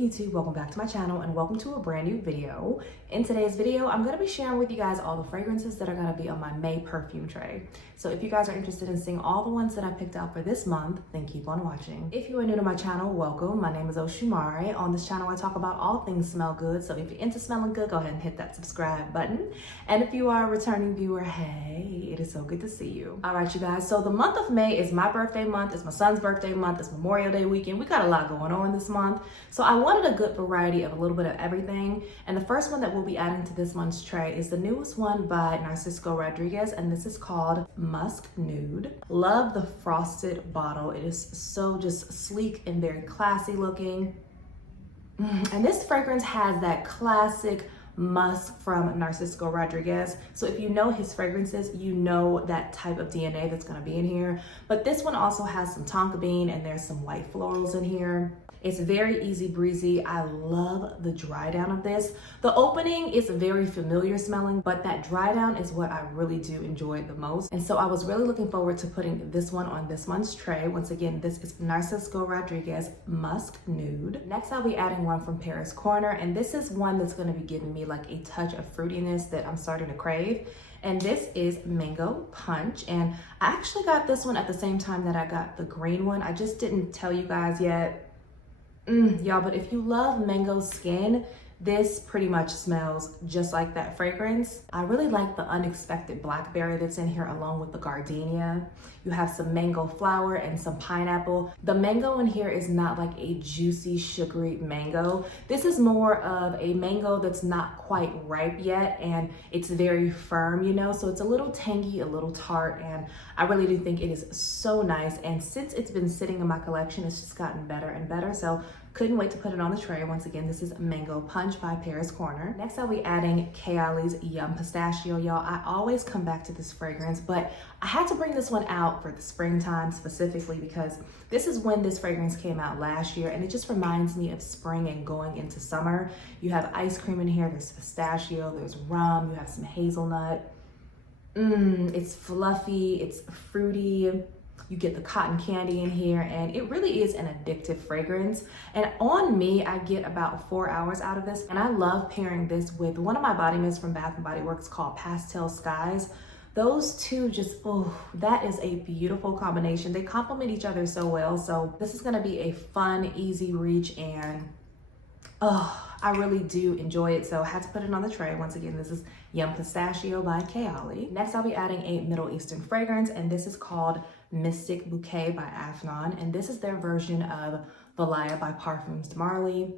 YouTube, welcome back to my channel and welcome to a brand new video. In today's video, I'm going to be sharing with you guys all the fragrances that are going to be on my May perfume tray. So if you guys are interested in seeing all the ones that I picked out for this month, then keep on watching. If you are new to my channel, welcome. My name is Oshumare. On this channel, I talk about all things smell good. So if you're into smelling good, go ahead and hit that subscribe button. And if you are a returning viewer, hey, it is so good to see you. All right, you guys. So the month of May is my birthday month. It's my son's birthday month. It's Memorial Day weekend. We got a lot going on this month. So I wanted a good variety of a little bit of everything. And the first one that we'll be adding to this month's tray is the newest one by Narcisco Rodriguez. And this is called Musk Nude. Love the frosted bottle. It is so just sleek and very classy looking. And this fragrance has that classic musk from Narcisco Rodriguez. So if you know his fragrances, you know that type of DNA that's going to be in here. But this one also has some tonka bean and there's some white florals in here. It's very easy breezy. I love the dry down of this. The opening is very familiar smelling, but that dry down is what I really do enjoy the most. And so I was really looking forward to putting this one on this month's tray. Once again, this is Narcisco Rodriguez Musk Nude. Next, I'll be adding one from Paris Corner, and this is one that's going to be giving me like a touch of fruitiness that I'm starting to crave. And this is Mango Punch. And I actually got this one at the same time that I got the green one. I just didn't tell you guys yet. Y'all, but if you love mango skin, this pretty much smells just like that fragrance. I really like the unexpected blackberry that's in here along with the gardenia. You have some mango flower and some pineapple. The mango in here is not like a juicy, sugary mango. This is more of a mango that's not quite ripe yet and it's very firm, you know, so it's a little tangy, a little tart, and I really do think it is so nice. And since it's been sitting in my collection, it's just gotten better and better. So couldn't wait to put it on the tray. Once again, this is Mango Punch by Paris Corner. Next, I'll be adding Kayali's Yum Pistachio. Y'all, I always come back to this fragrance, but I had to bring this one out for the springtime specifically because this is when this fragrance came out last year, and it just reminds me of spring and going into summer. You have ice cream in here, there's pistachio, there's rum, you have some hazelnut. It's fluffy, it's fruity. You get the cotton candy in here, and it really is an addictive fragrance. And on me, I get about 4 hours out of this. And I love pairing this with one of my body mists from Bath & Body Works called Pastel Skies. Those two just, oh, that is a beautiful combination. They complement each other so well. So this is gonna be a fun, easy reach, and I really do enjoy it. So I had to put it on the tray. Once again, this is Yum Pistachio by Kayali. Next, I'll be adding a Middle Eastern fragrance, and this is called Mystique Bouquet by Afnan. And this is their version of Valaya by Parfums Marley.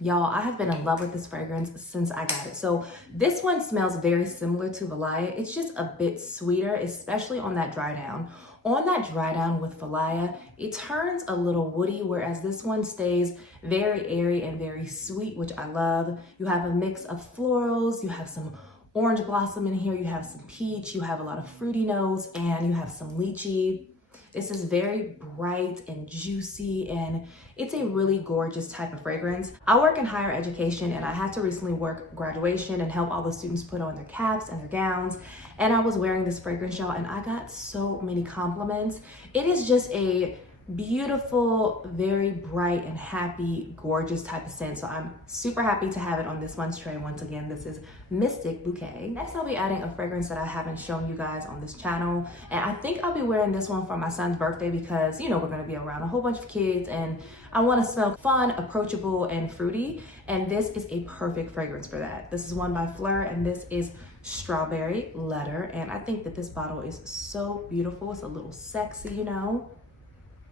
Y'all, I have been in love with this fragrance since I got it. So this one smells very similar to Valaya. It's just a bit sweeter, especially on that dry down. On that dry down with Valaya, it turns a little woody, whereas this one stays very airy and very sweet, which I love. You have a mix of florals, you have some orange blossom in here, you have some peach, you have a lot of fruity notes, and you have some lychee. This is very bright and juicy, and it's a really gorgeous type of fragrance. I work in higher education, and I had to recently work graduation and help all the students put on their caps and their gowns. And I was wearing this fragrance, y'all, and I got so many compliments. It is just a beautiful, very bright and happy, gorgeous type of scent. So I'm super happy to have it on this month's tray. Once again, this is Mystique Bouquet. Next, I'll be adding a fragrance that I haven't shown you guys on this channel. And I think I'll be wearing this one for my son's birthday because, you know, we're gonna be around a whole bunch of kids and I wanna smell fun, approachable, and fruity. And this is a perfect fragrance for that. This is one by Flur, and this is Strawberry Letter. And I think that this bottle is so beautiful. It's a little sexy, you know.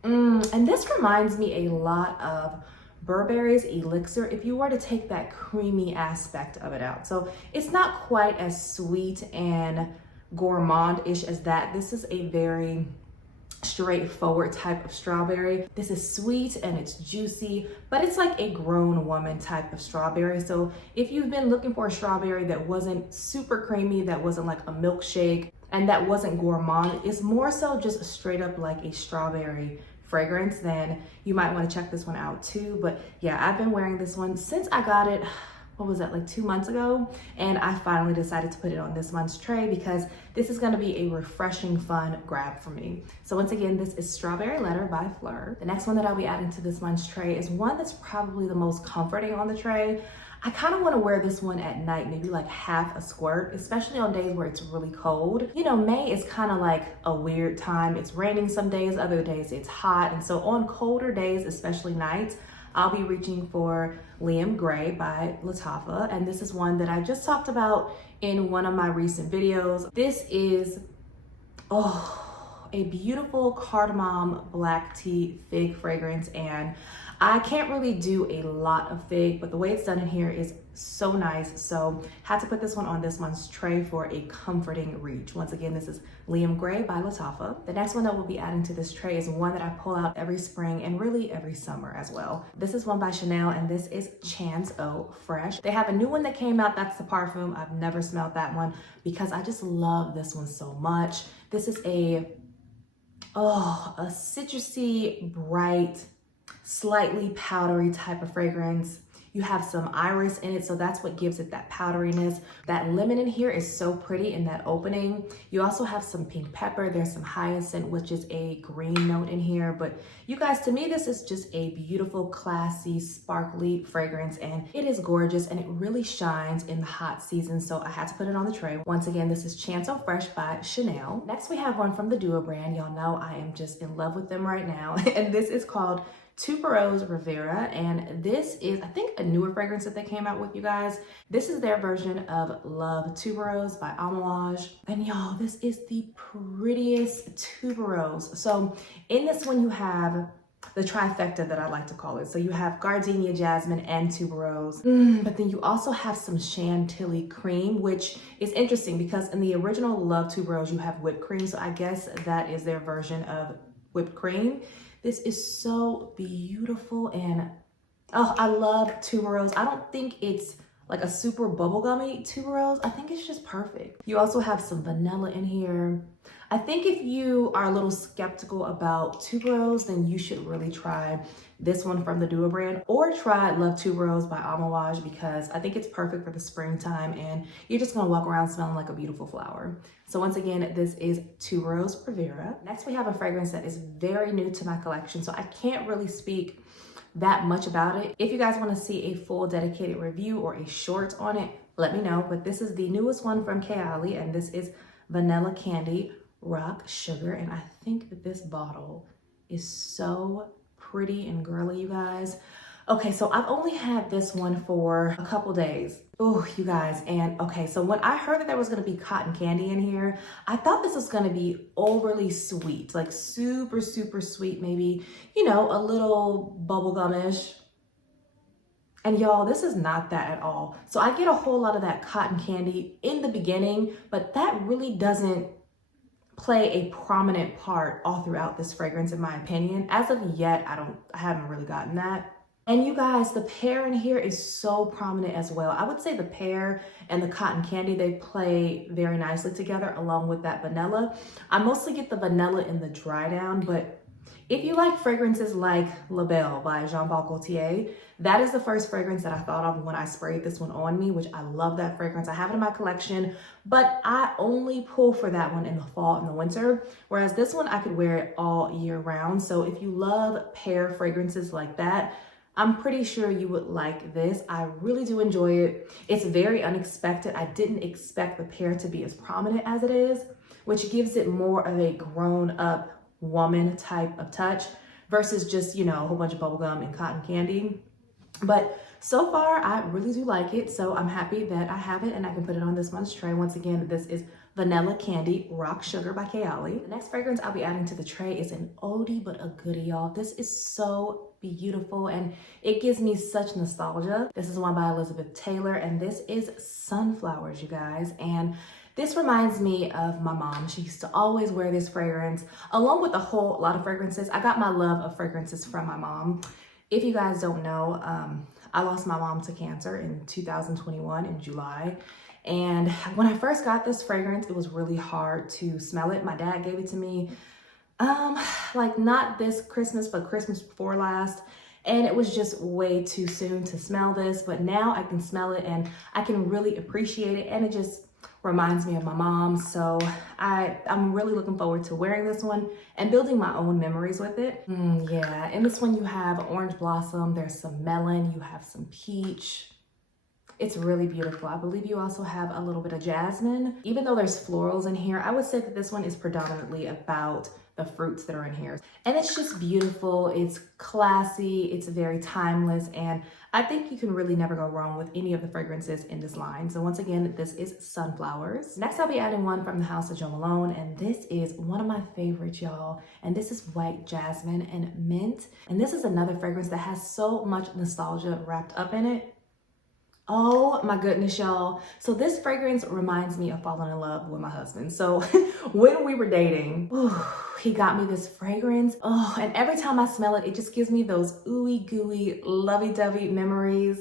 And this reminds me a lot of Burberry's Elixir if you were to take that creamy aspect of it out. So it's not quite as sweet and gourmand-ish as that. This is a very straightforward type of strawberry. This is sweet and it's juicy, but it's like a grown woman type of strawberry. So if you've been looking for a strawberry that wasn't super creamy, that wasn't like a milkshake, and that wasn't gourmand, it's more so just straight up like a strawberry fragrance, then you might want to check this one out too. But yeah, I've been wearing this one since I got it what was that, like 2 months ago, and I finally decided to put it on this month's tray because this is going to be a refreshing, fun grab for me. So once again, this is Strawberry Letter by Flur. The next one that I'll be adding to this month's tray is one that's probably the most comforting on the tray. I kind of want to wear this one at night, maybe like half a squirt, especially on days where it's really cold. You know, May is kind of like a weird time. It's raining some days, other days it's hot. And so on colder days, especially nights, I'll be reaching for Liam Gray by Lattafa. And this is one that I just talked about in one of my recent videos. This is, a beautiful cardamom black tea fig fragrance, and I can't really do a lot of fig, but the way it's done in here is so nice. So had to put this one on this month's tray for a comforting reach. Once again, this is Liam Gray by Lattafa. The next one that we'll be adding to this tray is one that I pull out every spring and really every summer as well. This is one by Chanel, and this is Chance Eau Fraiche. They have a new one that came out, that's the Parfum. I've never smelled that one because I just love this one so much. This is a citrusy, bright, slightly powdery type of fragrance. You have some iris in it, so that's what gives it that powderiness. That lemon in here is so pretty in that opening. You also have some pink pepper. There's some hyacinth, which is a green note in here. But you guys, to me, this is just a beautiful, classy, sparkly fragrance, and it is gorgeous, and it really shines in the hot season, so I had to put it on the tray. Once again, this is Chance Eau Fraiche by Chanel. Next, we have one from the Dior brand. Y'all know I am just in love with them right now, and this is called Tuberose Reverie, and this is, I think, a newer fragrance that they came out with, you guys. This is their version of Love Tuberose by Amazimg, and y'all, this is the prettiest tuberose. So in this one, you have the trifecta that I like to call it. So you have gardenia, jasmine, and tuberose, but then you also have some chantilly cream, which is interesting because in the original Love Tuberose, you have whipped cream. So I guess that is their version of whipped cream. This is so beautiful, and I love tuberose. I don't think it's like a super bubblegummy tuberose. I think it's just perfect. You also have some vanilla in here. I think if you are a little skeptical about tuberose, then you should really try this one from the Dior brand, or try Love Tuberose by Amazimg, because I think it's perfect for the springtime and you're just gonna walk around smelling like a beautiful flower. So once again, this is Tuberose Reverie. Next, we have a fragrance that is very new to my collection, so I can't really speak that much about it. If you guys wanna see a full dedicated review or a short on it, let me know. But this is the newest one from Kayali, and this is Vanilla Candy Rock Sugar. And I think that this bottle is so pretty and girly, you guys. Okay, so I've only had this one for a couple days. Oh, you guys, and okay, so when I heard that there was gonna be cotton candy in here, I thought this was gonna be overly sweet, like super, super sweet, maybe, you know, a little bubblegumish. And y'all, this is not that at all. So I get a whole lot of that cotton candy in the beginning, but that really doesn't play a prominent part all throughout this fragrance, in my opinion. As of yet, I haven't really gotten that. And you guys, the pear in here is so prominent as well. I would say the pear and the cotton candy, they play very nicely together along with that vanilla. I mostly get the vanilla in the dry down, but if you like fragrances like La Belle by Jean Paul Gaultier, that is the first fragrance that I thought of when I sprayed this one on me, which I love that fragrance. I have it in my collection, but I only pull for that one in the fall and the winter, whereas this one I could wear it all year round. So if you love pear fragrances like that, I'm pretty sure you would like this. I really do enjoy it. It's very unexpected. I didn't expect the pear to be as prominent as it is, which gives it more of a grown-up woman type of touch versus just, you know, a whole bunch of bubblegum and cotton candy. But so far, I really do like it. So I'm happy that I have it and I can put it on this month's tray. Once again, this is Vanilla Candy Rock Sugar by Kayali. The next fragrance I'll be adding to the tray is an oldie but a goodie, y'all. This is so beautiful and it gives me such nostalgia. This is one by Elizebeth Taylor, and this is Sunflowers, you guys. And this reminds me of my mom. She used to always wear this fragrance along with a whole lot of fragrances. I got my love of fragrances from my mom. If you guys don't know, I lost my mom to cancer in 2021 in July. And when I first got this fragrance, it was really hard to smell it. My dad gave it to me, like not this Christmas, but Christmas before last. and it was just way too soon to smell this, but now I can smell it and I can really appreciate it, and it just reminds me of my mom. So I'm really looking forward to wearing this one and building my own memories with it. Yeah, in this one you have orange blossom, there's some melon, you have some peach. It's really beautiful. I believe you also have a little bit of jasmine. Even though there's florals in here, I would say that this one is predominantly about the fruits that are in here. And it's just beautiful, it's classy, it's very timeless, and I think you can really never go wrong with any of the fragrances in this line. So once again, this is Sunflowers. Next, I'll be adding one from the house of Jo Malone, and this is one of my favorites, y'all. And this is White Jasmine and Mint. And this is another fragrance that has so much nostalgia wrapped up in it. Oh my goodness, y'all. So this fragrance reminds me of falling in love with my husband. So when we were dating, he got me this fragrance. Oh, and every time I smell it, it just gives me those ooey gooey, lovey-dovey memories.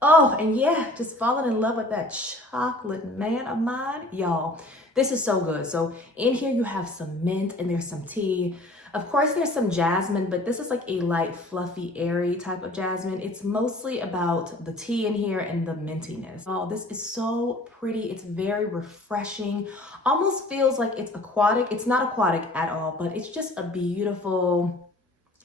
Oh, and yeah, just falling in love with that chocolate man of mine. Y'all, this is so good. So in here you have some mint and there's some tea. Of course, there's some jasmine, but this is like a light, fluffy, airy type of jasmine. It's mostly about the tea in here and the mintiness. Oh, this is so pretty. It's very refreshing. Almost feels like it's aquatic. It's not aquatic at all, but it's just a beautiful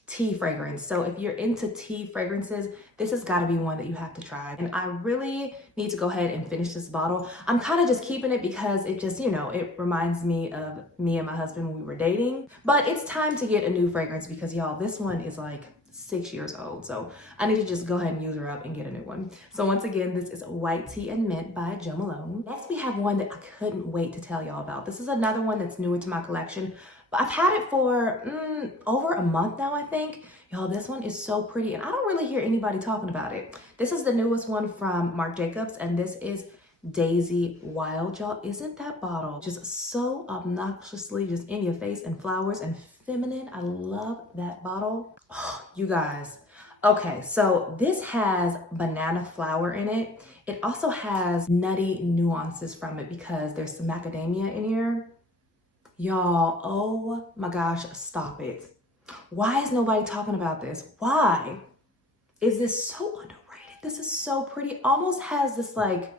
tea fragrance. So if you're into tea fragrances, this has got to be one that you have to try. And I really need to go ahead and finish this bottle. I'm kind of just keeping it because it just, you know, it reminds me of me and my husband when we were dating. But it's time to get a new fragrance because y'all, this one is like 6 years old. So I need to just go ahead and use her up and get a new one. So once again, this is White Tea and Mint by Jo Malone. Next, we have one that I couldn't wait to tell y'all about. This is another one that's newer to my collection. But I've had it for over a month now, I think. Y'all, this one is so pretty and I don't really hear anybody talking about it. This is the newest one from Marc Jacobs and this is Daisy Wild. Y'all, isn't that bottle just so obnoxiously just in your face and flowers and feminine? I love that bottle. Oh, you guys. Okay, so this has banana flower in it. It also has nutty nuances from it because there's some macadamia in here. Y'all, oh my gosh, stop it. Why is nobody talking about this? Why is this so underrated? This is so pretty. Almost has this like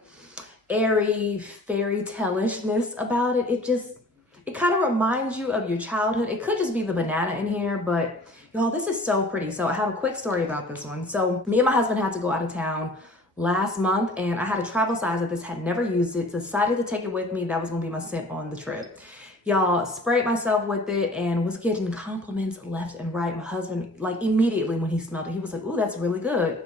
airy fairy tale-ishness about it. It kind of reminds you of your childhood. It could just be the banana in here, but y'all, this is so pretty. So I have a quick story about this one. So me and my husband had to go out of town last month and I had a travel size of this, had never used it, decided to take it with me. That was gonna be my scent on the trip. Y'all, sprayed myself with it and was getting compliments left and right. My husband, like immediately when he smelled it, he was like, ooh, that's really good.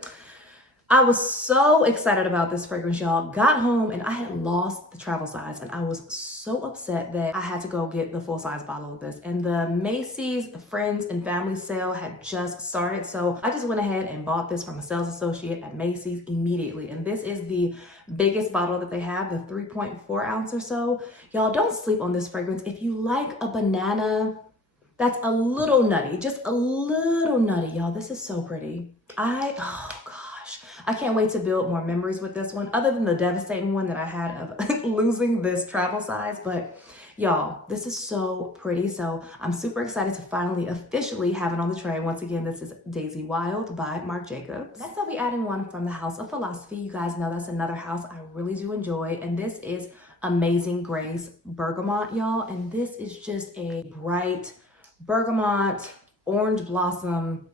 I was so excited about this fragrance, y'all. Got home and I had lost the travel size and I was so upset that I had to go get the full size bottle of this. And the Macy's Friends and Family sale had just started. So I just went ahead and bought this from a sales associate at Macy's immediately. And this is the biggest bottle that they have, the 3.4 ounce or so. Y'all, don't sleep on this fragrance. If you like a banana that's a little nutty, just a little nutty, y'all, this is so pretty. I can't wait to build more memories with this one, other than the devastating one that I had of losing this travel size. But y'all, this is so pretty. So I'm super excited to finally officially have it on the tray. Once again, this is Daisy Wild by Marc Jacobs. Next, I'll be adding one from the House of Philosophy. You guys know that's another house I really do enjoy. And this is Amazing Grace Bergamot, y'all. And this is just a bright bergamot, orange blossom,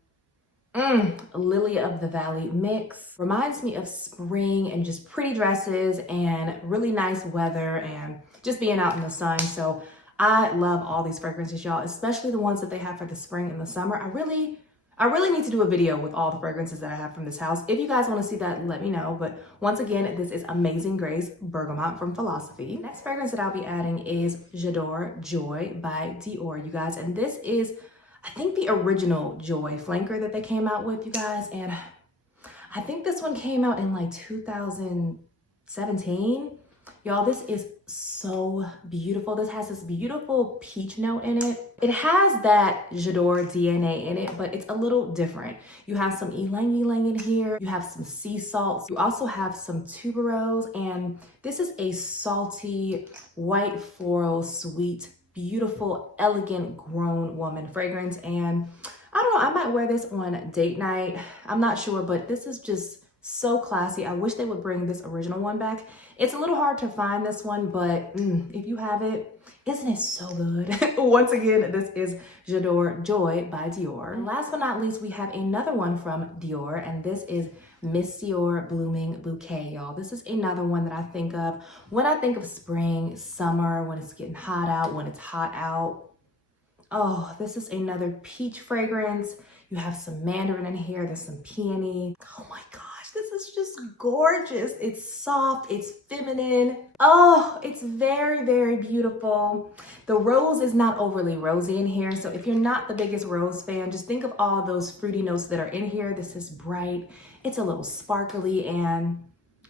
lily of the valley mix. Reminds me of spring and just pretty dresses and really nice weather and just being out in the sun. So I love all these fragrances, y'all, especially the ones that they have for the spring and the summer. I really need to do a video with all the fragrances that I have from this house. If you guys want to see that, let me know. But once again, this is Amazing Grace Bergamot from Philosophy. Next fragrance that I'll be adding is J'adore Joy by Dior, you guys. And this is, I think, the original Joy flanker that they came out with, you guys. And I think this one came out in like 2017. Y'all, this is so beautiful. This has this beautiful peach note in it. It has that J'adore DNA in it, but it's a little different. You have some ylang ylang in here. You have some sea salts. You also have some tuberose, and this is a salty, white floral, sweet, beautiful, elegant grown woman fragrance. And I don't know, I might wear this on date night. I'm not sure, but this is just so classy. I wish they would bring this original one back. It's a little hard to find this one, but if you have it, isn't it so good? Once again, this is J'adore Joy by Dior. And last but not least, we have another one from Dior, and this is Dior Blooming Bouquet, y'all. This is another one that I think of when I think of spring, summer, when it's getting hot out, when it's hot out. Oh, this is another peach fragrance. You have some mandarin in here. There's some peony. Oh my gosh, this is just gorgeous. It's soft, it's feminine. Oh, it's very, very beautiful. The rose is not overly rosy in here. So if you're not the biggest rose fan, just think of all those fruity notes that are in here. This is bright. It's a little sparkly and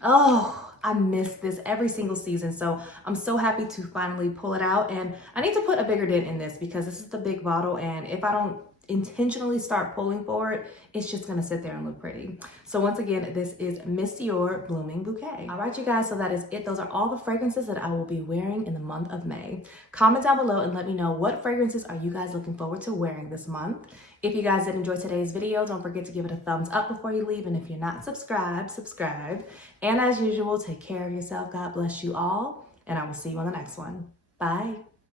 oh, I miss this every single season. So I'm so happy to finally pull it out, and I need to put a bigger dent in this because this is the big bottle, and if I don't intentionally start pulling for it, it's just gonna sit there and look pretty. So once again, this is Dior Blooming Bouquet. All right, you guys, so that is it. Those are all the fragrances that I will be wearing in the month of May. Comment down below and let me know what fragrances are you guys looking forward to wearing this month. If you guys did enjoy today's video, don't forget to give it a thumbs up before you leave. And if you're not subscribed, subscribe. And as usual, take care of yourself. God bless you all. And I will see you on the next one. Bye.